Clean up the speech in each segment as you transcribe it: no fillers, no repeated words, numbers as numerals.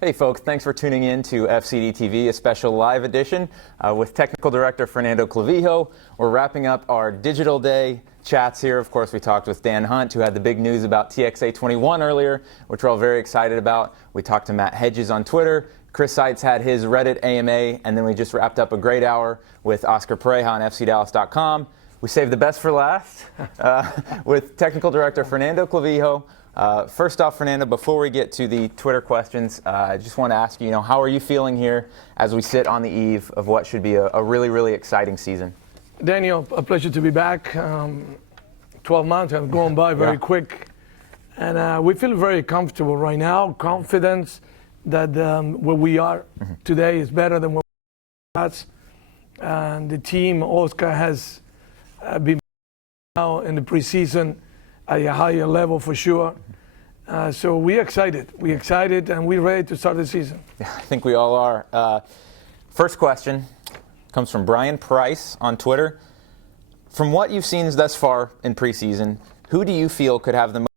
Hey folks, thanks for tuning in to FCD TV, a special live edition with technical director Fernando Clavijo. We're wrapping up our digital day chats here. Of course, we talked with Dan Hunt, who had the big news about TXA 21 earlier, which we're all very excited about. We talked to Matt Hedges on Twitter. Chris Seitz had his Reddit AMA, and then we just wrapped up a great hour with Oscar Pareja on FCDallas.com. We saved the best for last with technical director Fernando Clavijo. First off, Fernando, before we get to the Twitter questions, I just want to ask you, how are you feeling here as we sit on the eve of what should be a really, really exciting season? Daniel, a pleasure to be back. 12 months have gone by very quick. And we feel very comfortable right now, confidence that where we are today is better than where we were. And the team, Oscar, has been now in the preseason at a higher level for sure. So we're excited. We're excited and we're ready to start the season. Yeah, I think we all are. First question comes from Brian Price on Twitter. From what you've seen thus far in preseason, who do you feel could have the most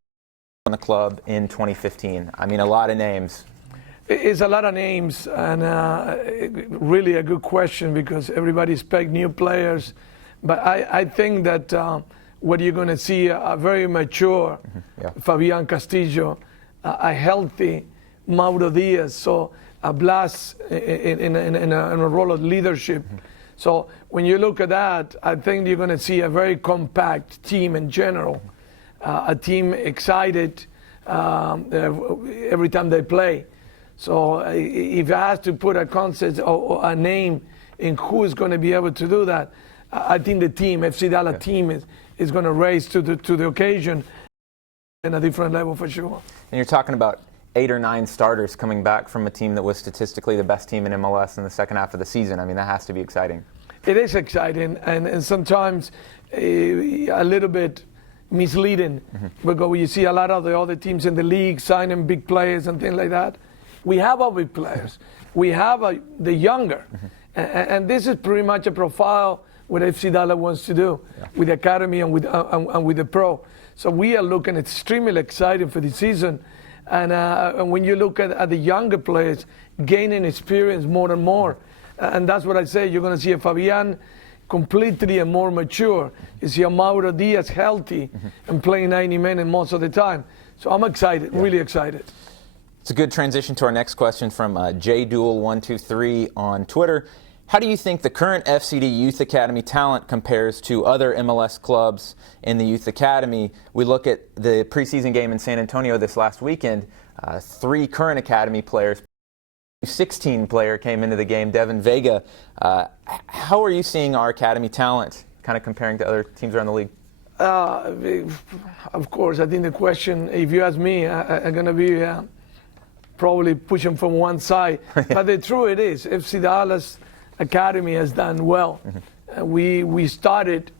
on the club in 2015? I mean, a lot of names. It's a lot of names, and really a good question because everybody expects new players. But I think that what you're going to see a very mature Fabian Castillo, a healthy Mauro Diaz, so a blast in a role of leadership. So when you look at that, I think you're going to see a very compact team in general, a team excited every time they play. So if I have to put a concept or a name in who is going to be able to do that, I think the team, FC Dallas team, is going to raise to the occasion in a different level for sure. And you're talking about 8 or 9 starters coming back from a team that was statistically the best team in MLS in the second half of the season. I mean, that has to be exciting. It is exciting, and sometimes a little bit misleading because you see a lot of the other teams in the league signing big players and things like that. We have our big players. We have the younger. And this is pretty much a profile what FC Dallas wants to do with the academy and with the pro. So we are looking extremely excited for the season. And when you look at the younger players gaining experience more and more, and that's what I say, you're going to see a Fabian completely and more mature. You see a Mauro Diaz healthy and playing 90 minutes most of the time. So I'm excited, really excited. It's a good transition to our next question from JDuel123 on Twitter. How do you think the current FCD Youth Academy talent compares to other MLS clubs in the Youth Academy? We look at the preseason game in San Antonio this last weekend. 3 current Academy players, 16 player came into the game, Devin Vega. How are you seeing our Academy talent kind of comparing to other teams around the league? Of course, I think the question, if you ask me, I'm going to be probably pushing from one side. But the truth is, FC Dallas Academy has done well. We started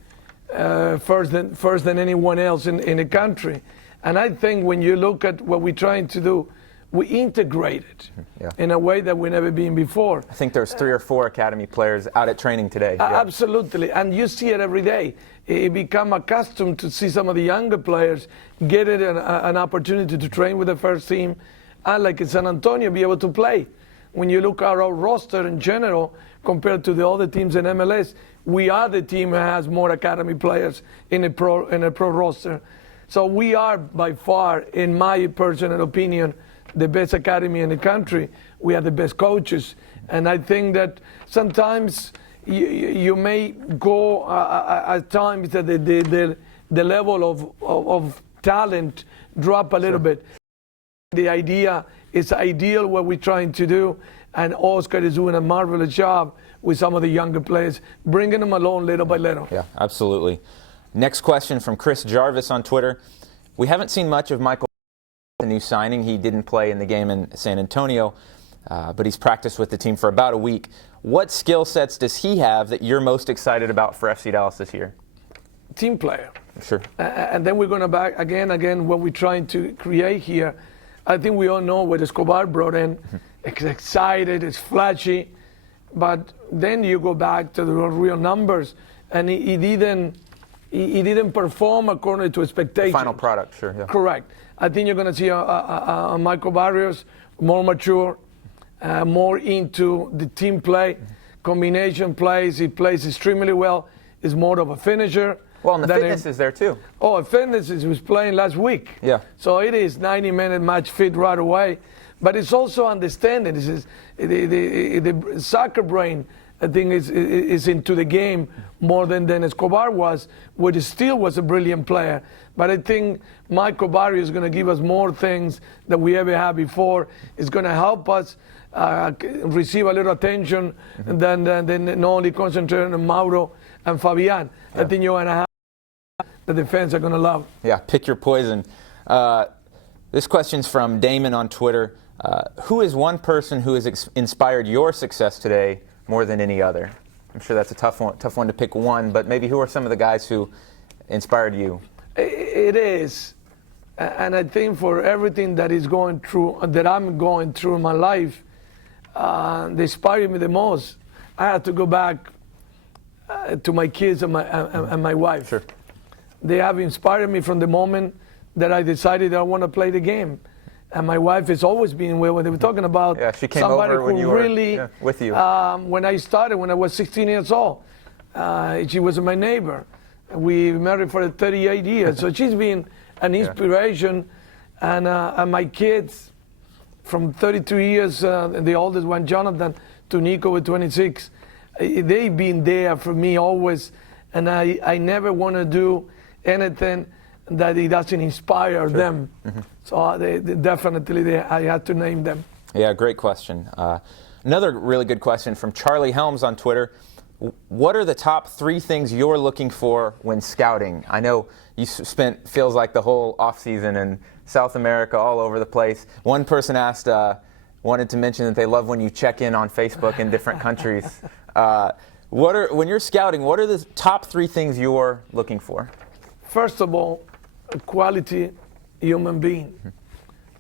first than anyone else in the country. And I think when you look at what we're trying to do, we integrate it in a way that we've never been before. I think there's 3 or 4 Academy players out at training today. Absolutely, and you see it every day. You become accustomed to see some of the younger players get an opportunity to train with the first team, and like in San Antonio, be able to play. When you look at our roster in general, compared to the other teams in MLS, we are the team that has more Academy players in a pro roster. So we are by far, in my personal opinion, the best academy in the country. We are the best coaches, and I think that sometimes you may go at times that the level of talent drop a little bit. The idea is ideal what we're trying to do, and Oscar is doing a marvelous job with some of the younger players, bringing them along little by little. Yeah, absolutely. Next question from Chris Jarvis on Twitter. We haven't seen much of Michael, the new signing. He didn't play in the game in San Antonio, but he's practiced with the team for about a week. What skill sets does he have that you're most excited about for FC Dallas this year? Team player. Sure. And then we're going to back again what we're trying to create here. I think we all know what Escobar brought in. It's excited, it's flashy, but then you go back to the real numbers, and he didn't perform according to expectations. The final product, sure. Yeah. Correct. I think you're going to see a Michael Barrios, more mature, more into the team play, combination plays. He plays extremely well. He's more of a finisher. Well, and the fitness is there too. Oh, fitness he was playing last week. Yeah. So it is 90-minute match fit right away. But it's also understanding. This is the soccer brain, I think, is into the game more than Escobar was, which still was a brilliant player. But I think Michael Barrio is going to give us more things that we ever had before. It's going to help us receive a little attention than not only concentrate on Mauro and Fabian. Yeah. I think you're going to have the defense are going to love. Yeah, pick your poison. This question's from Damon on Twitter. Who is one person who has inspired your success today more than any other? I'm sure that's a tough one to pick one, but maybe who are some of the guys who inspired you? It is, and I think for everything that is going through, that I'm going through in my life, they inspire me the most. I have to go back to my kids and my wife. Sure. They have inspired me from the moment that I decided I want to play the game. And my wife has always been when they were talking about she came somebody over when who you were really with you. When I started, when I was 16 years old, she was my neighbor. We married for 38 years, so she's been an inspiration. And my kids, from 32 years, the oldest one, Jonathan, to Nico with 26, they've been there for me always. And I never want to do anything that it doesn't inspire them. So they definitely, I had to name them. Yeah, great question. Another really good question from Charlie Helms on Twitter. What are the top 3 things you're looking for when scouting? I know you spent, feels like the whole offseason in South America, all over the place. One person asked, wanted to mention that they love when you check in on Facebook in different countries. When you're scouting, what are the top 3 things you're looking for? First of all, a quality human being.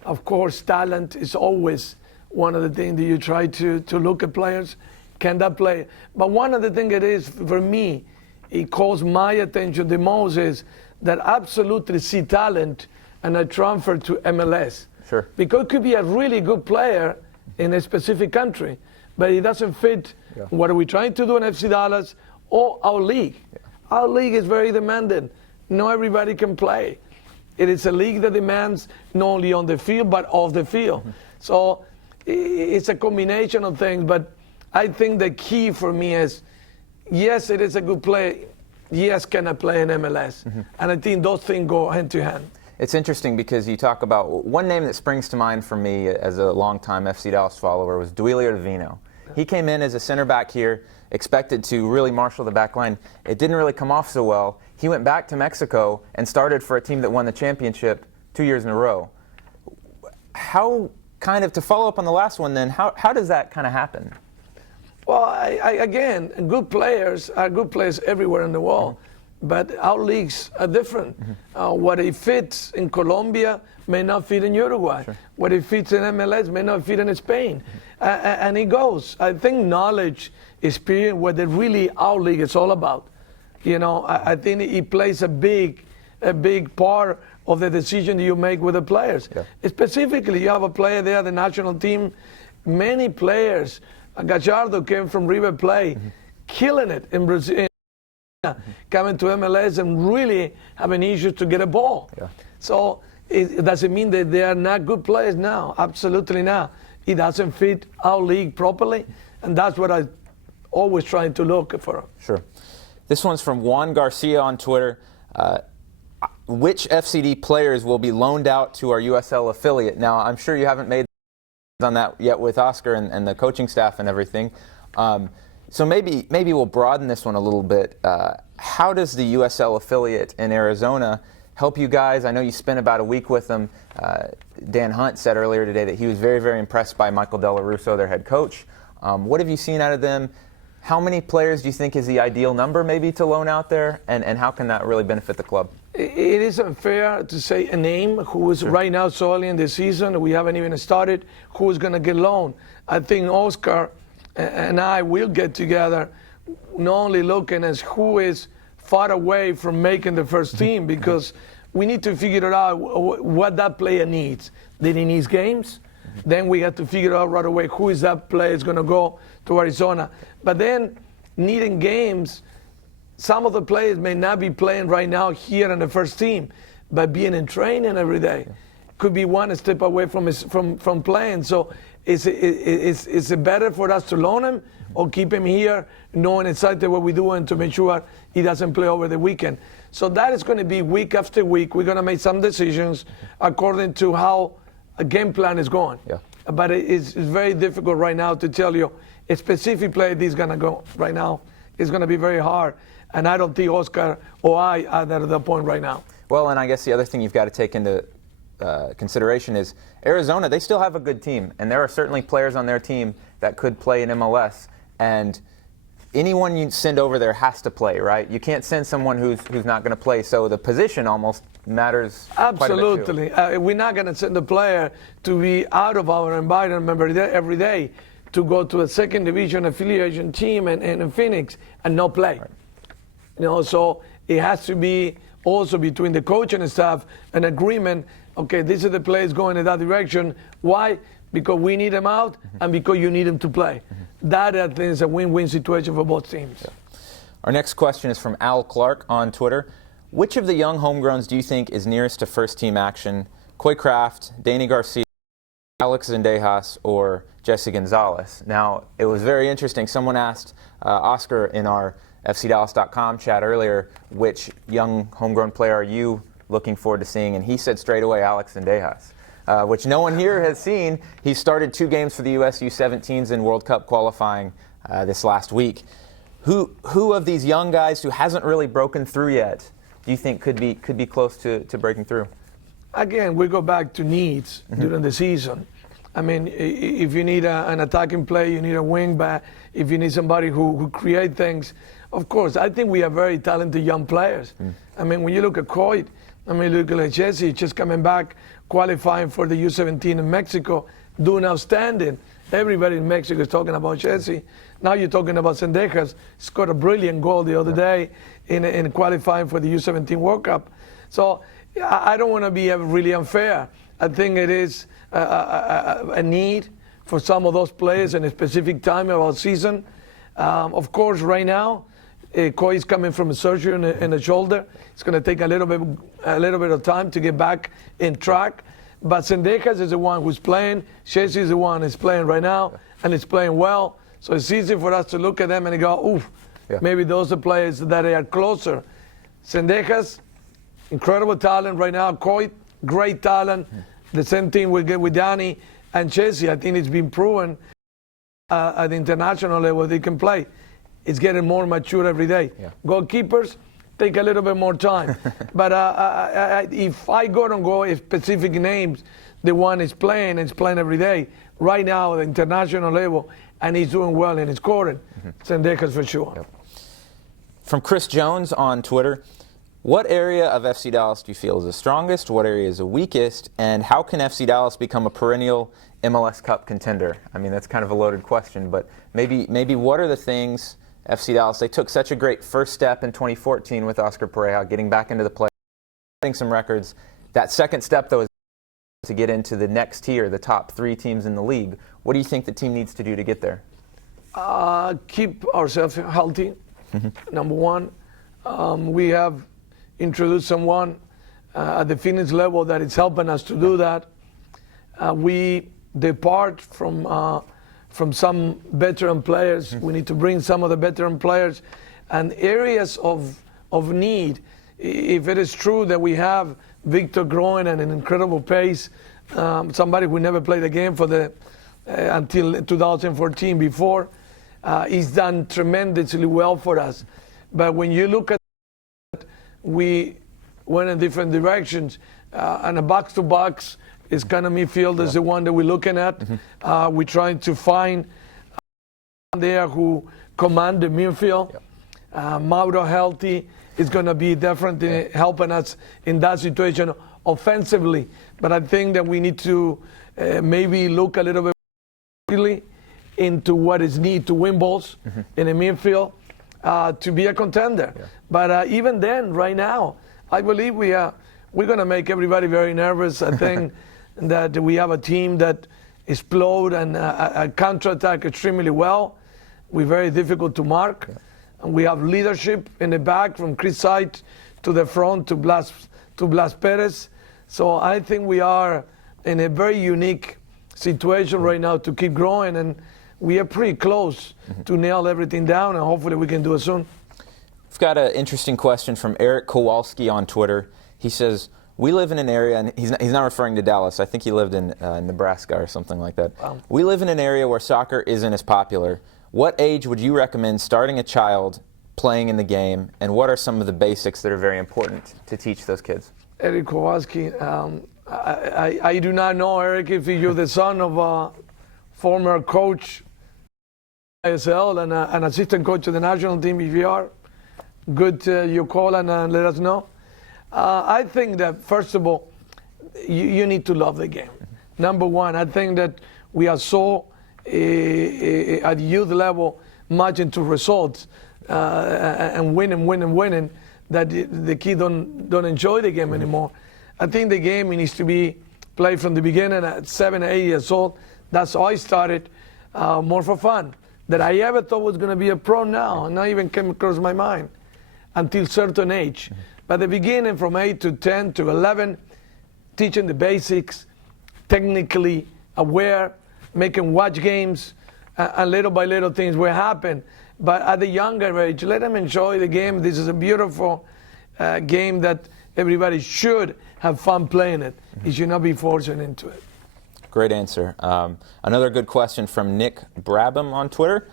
Of course, talent is always one of the things that you try to look at players. Can that play? But one of the things it is, for me, it calls my attention the most is that absolutely see talent and I transfer to MLS. Sure. Because it could be a really good player in a specific country, but it doesn't fit what are we trying to do in FC Dallas or our league. Yeah. Our league is very demanding. Not everybody can play. It is a league that demands not only on the field, but off the field. So it's a combination of things, but I think the key for me is, yes, it is a good play. Yes, can I play in MLS? And I think those things go hand to hand. It's interesting because you talk about, one name that springs to mind for me as a longtime FC Dallas follower was Duilio Divino. He came in as a center back here, expected to really marshal the back line. It didn't really come off so well. He went back to Mexico and started for a team that won the championship 2 years in a row. How, kind of, to follow up on the last one then, how does that kind of happen? Well, again, good players are good players everywhere in the world, but our leagues are different. What it fits in Colombia may not fit in Uruguay. Sure. What it fits in MLS may not fit in Spain. And it goes. I think knowledge, experience, what really our league is all about. You know, I think it plays a big part of the decision that you make with the players. Yeah. Specifically, you have a player there, the national team, many players. Gallardo came from River Plate, killing it in Brazil, coming to MLS and really having issues to get a ball. Yeah. So it doesn't mean that they are not good players now. Absolutely not. It doesn't fit our league properly, and that's what I always try to look for. Sure. This one's from Juan Garcia on Twitter. Which FCD players will be loaned out to our USL affiliate? Now, I'm sure you haven't made on that yet with Oscar and the coaching staff and everything. So maybe we'll broaden this one a little bit. How does the USL affiliate in Arizona help you guys? I know you spent about a week with them. Dan Hunt said earlier today that he was very, very impressed by Michael Della Russo, their head coach. What have you seen out of them? How many players do you think is the ideal number maybe to loan out there? And how can that really benefit the club? It isn't fair to say a name who is right now so early in the season. We haven't even started who is going to get loaned. I think Oscar and I will get together, not only looking at who is far away from making the first team, because we need to figure it out what that player needs. Did he need games? Then we had to figure out right away who is that player is going to go to Arizona. But then needing games, some of the players may not be playing right now here in the first team, but being in training every day could be one step away from playing. So is it better for us to loan him or keep him here, knowing exactly what we do and to make sure he doesn't play over the weekend? So that is going to be week after week. We're going to make some decisions according to how a game plan is going. Yeah. But it's very difficult right now to tell you a specific play this is going to go right now. It's going to be very hard. And I don't think Oscar or I are at that point right now. Well, and I guess the other thing you've got to take into consideration is Arizona, they still have a good team. And there are certainly players on their team that could play in MLS. And anyone you send over there has to play, right? You can't send someone who's not going to play. So the position almost matters quite a bit too. Absolutely. We're not going to send a player to be out of our environment every day to go to a second division affiliation team in Phoenix and not play. Right. You know, so it has to be also between the coach and the staff an agreement. Okay, these are the players going in that direction. Why? Because we need them out and because you need them to play. That, I think, is a win-win situation for both teams. Yeah. Our next question is from Al Clark on Twitter. Which of the young homegrowns do you think is nearest to first-team action? Coy Kraft, Danny Garcia, Alex Zendejas, or Jesse Gonzalez? Now, it was very interesting. Someone asked Oscar in our FCDallas.com chat earlier, which young homegrown player are you looking forward to seeing? And he said straight away Alex Zendejas. Which no one here has seen. He started 2 games for the US U17s in World Cup qualifying this last week. Who of these young guys who hasn't really broken through yet do you think could be close to breaking through? Again, we go back to needs during the season. I mean, if you need an attacking play, you need a wing back. If you need somebody who create things, of course, I think we have very talented young players. I mean, when you look at Coit, I mean, look at Jesse, just coming back, qualifying for the U17 in Mexico, doing outstanding. Everybody in Mexico is talking about Jesse. Now you're talking about Zendejas. Scored a brilliant goal the other day in qualifying for the U17 World Cup. So I don't want to be really unfair. I think it is a need for some of those players in a specific time of our season. Of course, right now, Coy is coming from a surgery in the shoulder. It's going to take a little bit of time to get back in track. But Zendejas is the one who's playing. Jesse is the one who's playing right now, and is playing well. So it's easy for us to look at them and go, oof, maybe those are players that are closer. Zendejas, incredible talent right now. Coy, great talent. The same thing we get with Danny and Jesse. I think it's been proven at the international level they can play. It's getting more mature every day. Yeah. Goalkeepers take a little bit more time. But if I go specific names, the one is playing every day. Right now at the international level, and he's doing well and he's scoring. Zendejas for sure. Yep. From Chris Jones on Twitter, what area of FC Dallas do you feel is the strongest? What area is the weakest? And how can FC Dallas become a perennial MLS Cup contender? I mean, that's kind of a loaded question, but maybe what are the things FC Dallas, they took such a great first step in 2014 with Oscar Pereja, getting back into the play, setting some records. That second step, though, is to get into the next tier, the top 3 teams in the league. What do you think the team needs to do to get there? Keep ourselves healthy, number one. We have introduced someone at the fitness level that is helping us to do that. We depart from some veteran players. We need to bring some of the veteran players and areas of need. If it is true that we have Victor growing at an incredible pace, somebody who never played a game for until 2014 before, he's done tremendously well for us. But when you look at it, we went in different directions, and a box-to-box is kind of midfield is the one that we're looking at. We're trying to find there who command the midfield. Mauro healthy is going to be definitely helping us in that situation offensively. But I think that we need to maybe look a little bit really into what is needed to win balls in the midfield to be a contender. But even then, right now, I believe we're going to make everybody very nervous. I think that we have a team that explode and counterattack extremely well. We're very difficult to mark. Yeah. And we have leadership in the back from Chris side to the front to Blas Perez. So I think we are in a very unique situation right now to keep growing, and we are pretty close to nail everything down, and hopefully we can do it soon. We've got an interesting question from Eric Kowalski on Twitter. He says, we live in an area, and he's not referring to Dallas. I think he lived in Nebraska or something like that. Wow. We live in an area where soccer isn't as popular. What age would you recommend starting a child playing in the game, and what are some of the basics that are very important to teach those kids? Eric Kowalski, I do not know, Eric, if you're the son of a former coach ISL and an assistant coach of the national team. If you are, good, you call and let us know. I think that, first of all, you need to love the game. Number one, I think that we are so, at youth level, much into results and winning, that the kids don't enjoy the game anymore. I think the game needs to be played from the beginning at 7 or 8 years old. That's how I started, more for fun. That I ever thought was going to be a pro now, not even came across my mind until certain age. But the beginning from 8 to 10 to 11, teaching the basics, technically aware, making watch games, and little by little things will happen. But at the younger age, let them enjoy the game. This is a beautiful game that everybody should have fun playing it. You should not be forced into it. Great answer. Another good question from Nick Brabham on Twitter.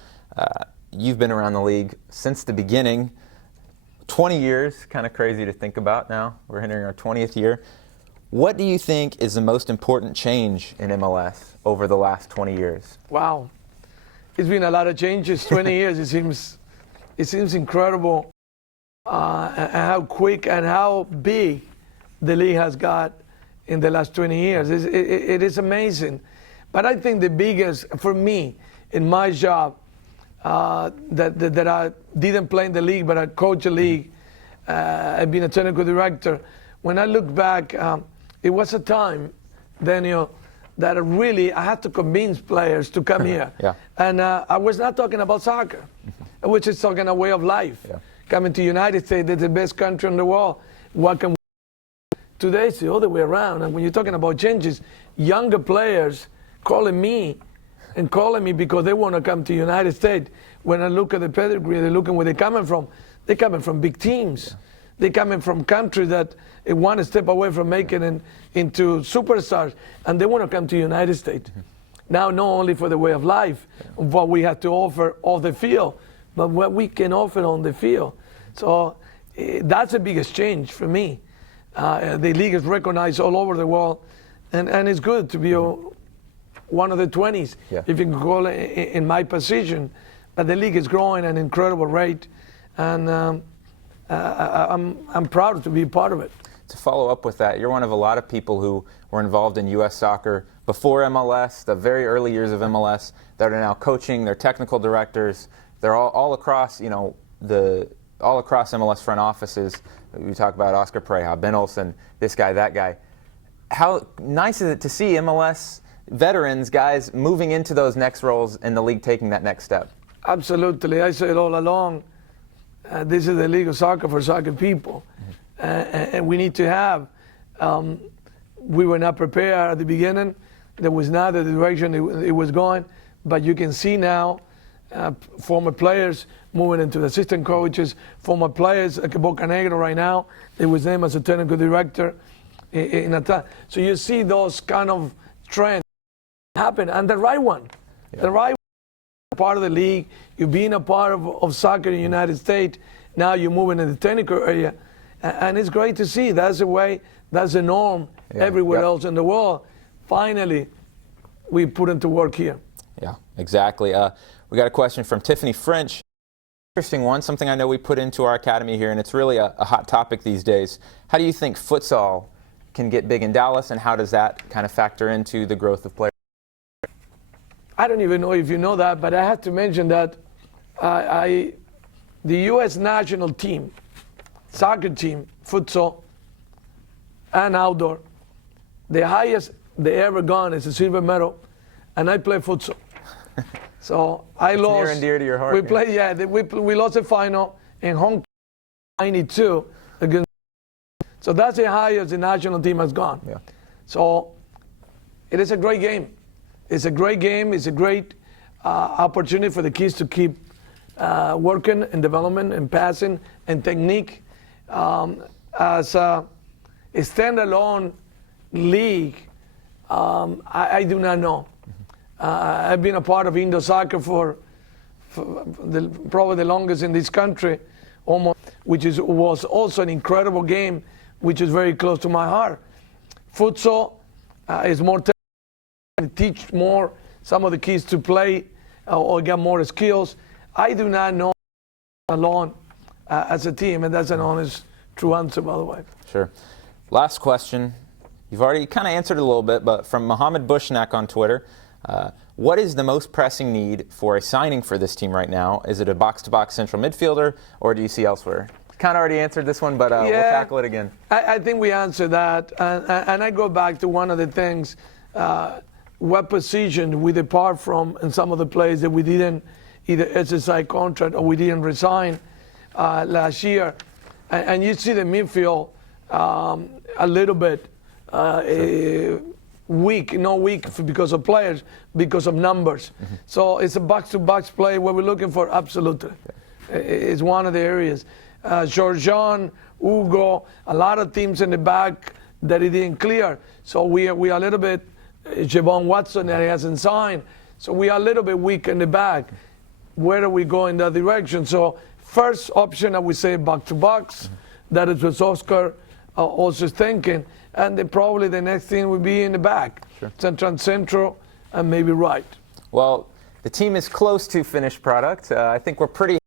You've been around the league since the beginning. 20 years, kind of crazy to think about now. We're entering our 20th year. What do you think is the most important change in MLS over the last 20 years? Wow. It's been a lot of changes, 20 years. It seems incredible how quick and how big the league has got in the last 20 years. It is amazing. But I think the biggest, for me, in my job, that I didn't play in the league, but I coached the league, I've been a technical director. When I look back, it was a time, Daniel, that I had to convince players to come here. Yeah. And I was not talking about soccer, which is talking a way of life. Yeah. Coming to the United States, it's the best country in the world. What can we do? Today, it's the other way around. And when you're talking about changes, younger players calling me because they want to come to the United States. When I look at the pedigree, they're looking where they're coming from. They're coming from big teams. Yeah. They're coming from countries that one step away from making it into superstars, and they want to come to the United States. Now, not only for the way of life, what we have to offer off the field, but what we can offer on the field. So that's the biggest change for me. The league is recognized all over the world, and it's good to be one of the 20s, if you can call it, in my position. But the league is growing at an incredible rate, and I'm proud to be part of it. To follow up with that, you're one of a lot of people who were involved in U.S. soccer before MLS, the very early years of MLS, that are now coaching. They're technical directors. They're all across, all across MLS front offices. We talk about Oscar Pereja, Ben Olsen, this guy, that guy. How nice is it to see MLS veterans, guys, moving into those next roles in the league, taking that next step? Absolutely. I said all along, this is the league of soccer for soccer people. And we need to have, we were not prepared at the beginning. There was not the direction it was going, but you can see now former players moving into the assistant coaches, former players like Bocanegra right now, they was named as a technical director in a time. So you see those kind of trends happen, and the right one, the right one, part of the league, you being a part of soccer in the United States, now you're moving in the technical area. And it's great to see. That's the way, that's the norm everywhere else in the world. Finally, we put into work here. Yeah, exactly. We got a question from Tiffany French. Interesting one, something I know we put into our academy here, and it's really a hot topic these days. How do you think futsal can get big in Dallas, and how does that kind of factor into the growth of players? I don't even know if you know that, but I have to mention that the U.S. national team, soccer team, futsal, and outdoor, the highest they ever gone is a silver medal and I play futsal. So I It's lost. near and dear to your heart. We played, we lost the final in Hong Kong 92 against. So that's the highest the national team has gone. Yeah. So it is a great game. It's a great game. It's a great opportunity for the kids to keep working and development and passing and technique. As a standalone league, I do not know. I've been a part of indoor soccer for probably the longest in this country, almost, which was also an incredible game, which is very close to my heart. Futsal is more technical, teach more some of the kids to play or get more skills. I do not know alone as a team, and that's an honest, true answer, by the way. Sure. Last question. You've already kind of answered it a little bit, but from Mohammed Bushnak on Twitter, what is the most pressing need for a signing for this team right now? Is it a box-to-box central midfielder, or do you see elsewhere? Kind of already answered this one, but we'll tackle it again. I think we answered that, and I go back to one of the things, what position we depart from in some of the players that we didn't either exercise contract or we didn't resign last year. And you see the midfield a little bit weak, not weak because of players, because of numbers. Mm-hmm. So it's a box-to-box play where we're looking for absolutely. It's one of the areas. Georgian, Hugo, a lot of teams in the back that he didn't clear. So we are a little bit, Javon Watson that he hasn't signed. So we are a little bit weak in the back. Where do we go in that direction? So first option, I would say box-to-box. Mm-hmm. That is what Oscar also thinking. And then probably the next thing would be in the back. Sure. Central, and maybe right. Well, the team is close to finished product. I think we're pretty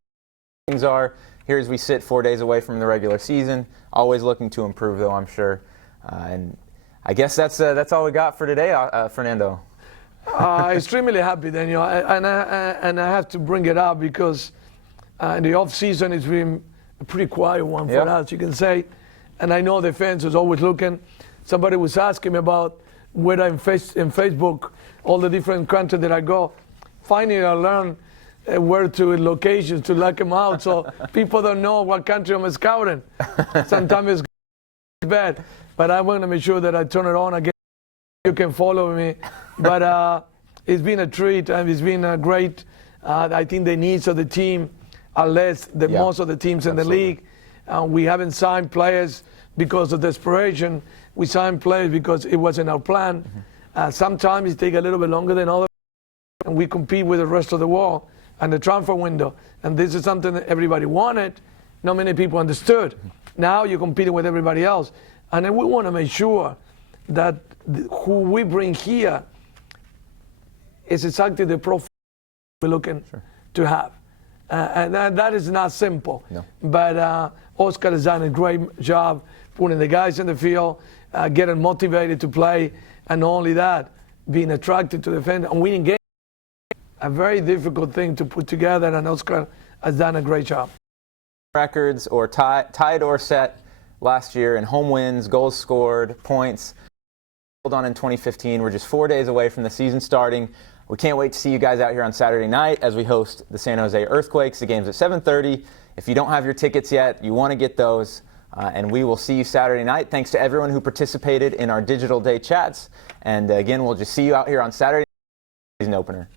things are here as we sit 4 days away from the regular season. Always looking to improve, though, I'm sure. And I guess that's all we got for today, Fernando. Extremely happy, Daniel. And I have to bring it up because in the off-season it's been a pretty quiet one for us, you can say. And I know the fans is always looking. Somebody was asking me about whether in Facebook, all the different countries that I go. Finally, I learned where to locations to lock them out, so people don't know what country I'm scouting. Sometimes it's bad, but I want to make sure that I turn it on again. You can follow me. But it's been a treat, and it's been great. I think the needs of the team are less than most of the teams in the league. We haven't signed players because of desperation. We signed players because it wasn't our plan. Mm-hmm. Sometimes it takes a little bit longer than others, and we compete with the rest of the world and the transfer window. And this is something that everybody wanted. Not many people understood. Mm-hmm. Now you're competing with everybody else. And then we want to make sure that who we bring here is exactly the profile we're looking to have. And that is not simple. No. But Oscar has done a great job putting the guys in the field, getting motivated to play, and not only that, being attracted to defend and winning games. A very difficult thing to put together, and Oscar has done a great job. Records or tied or set last year in home wins, goals scored, points. Hold on in 2015. We're just 4 days away from the season starting. We can't wait to see you guys out here on Saturday night as we host the San Jose Earthquakes. The game's at 7:30. If you don't have your tickets yet, you want to get those. And we will see you Saturday night. Thanks to everyone who participated in our Digital Day chats. And again, we'll just see you out here on Saturday night. Season opener.